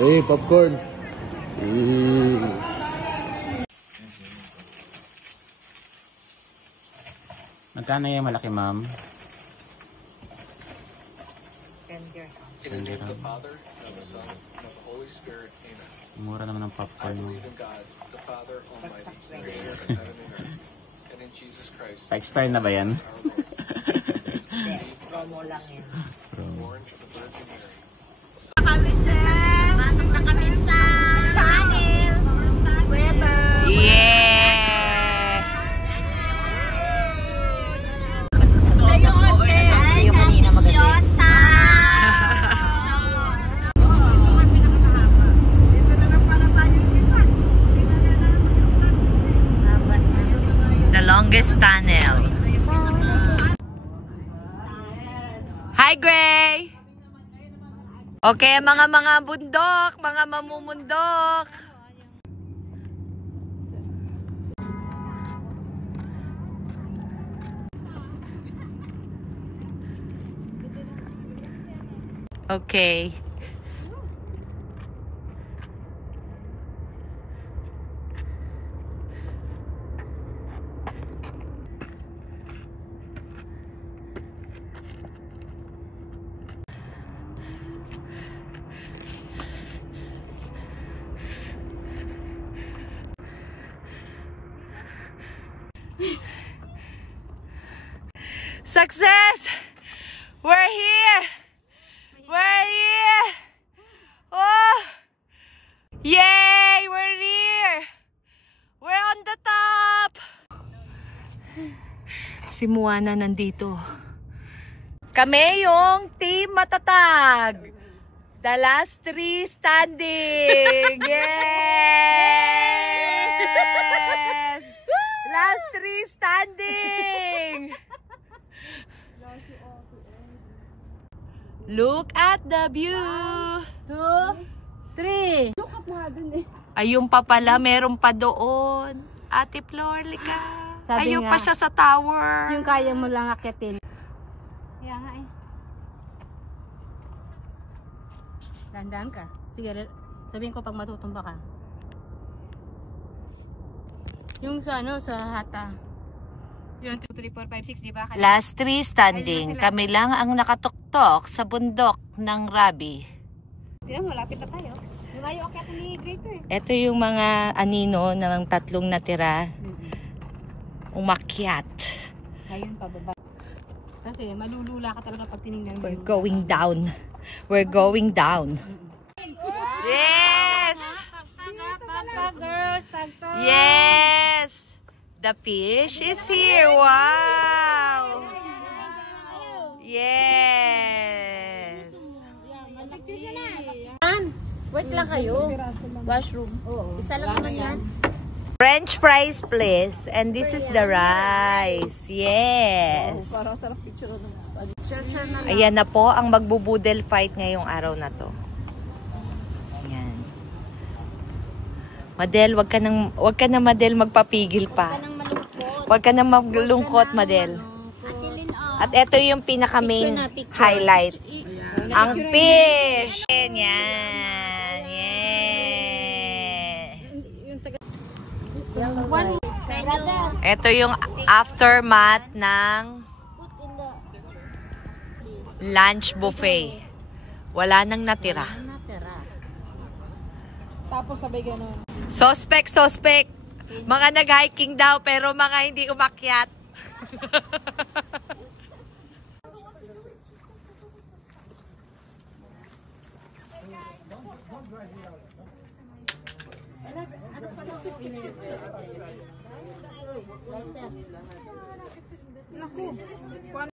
Eh, popcorn. Eh. Magkano yung malaki, ma'am? In the name of the Father, and of the Son, and of the Holy Spirit, amen. Mura naman ang I popcorn mo. believe in God, the Father Almighty, creator of heaven and earth, and in Jesus Christ, Pa-expire na ba yan? our Lord, who is conceived by the Holy Spirit, born of the Virgin Mary. Kami sir! Pasok na kami sa channel! Weber! Yeah! Sa'yo, Ote! Sa'yo kanina maganda. The longest tunnel. Hi, Gray! Okay, mga bundok, mga mamumundok. Okay. Success! We're here! We're here! Oh! Yay! We're here! We're on the top! Si Moana nandito. Kami yung team matatag. The last three standing! Yes! Last three standing! Look at the view! 2, 3. Ayun pa pala, meron pa doon. Ate Florlica. Sabi Ayun nga, pa siya sa tower. yung kaya mo lang akyatin. Kaya nga eh. Dahan-dahan ka. Sige, sabihin ko pag matutumba ka. Yung sa ano, sa hata. Yung 2, 3, 4, 5, 6, di ba? Last three standing. Kami lang ang nakatuktok sa bundok ng Rabi. Tignan mo, lapit na tayo. Yung ayaw akyat ni Grito eh. Ito yung mga anino ng tatlong natira. Umakyat. Ayun pa baba. Kasi malulula ka talaga pag tinignan mo. We're going down. We're going down. Yes! Yes! The fish is here. Wow! Yes! Wait lang kayo. Washroom. Isa lang naman yan. French fries, please. And this is the rice. Yes. Parang sarap picture na. Ayan na po ang magbubudel fight ngayong araw na to. Ayan. Madel, wag ka na Madel magpapigil pa. Wag ka nang maglungkot, Madel. At ito yung pinaka main highlight. Ang fish. Yan. Ito yung aftermath ng lunch buffet. Wala nang natira. Tapos sabay ganun. Suspect. Mga nag-hiking daw pero mga hindi umakyat. Naku.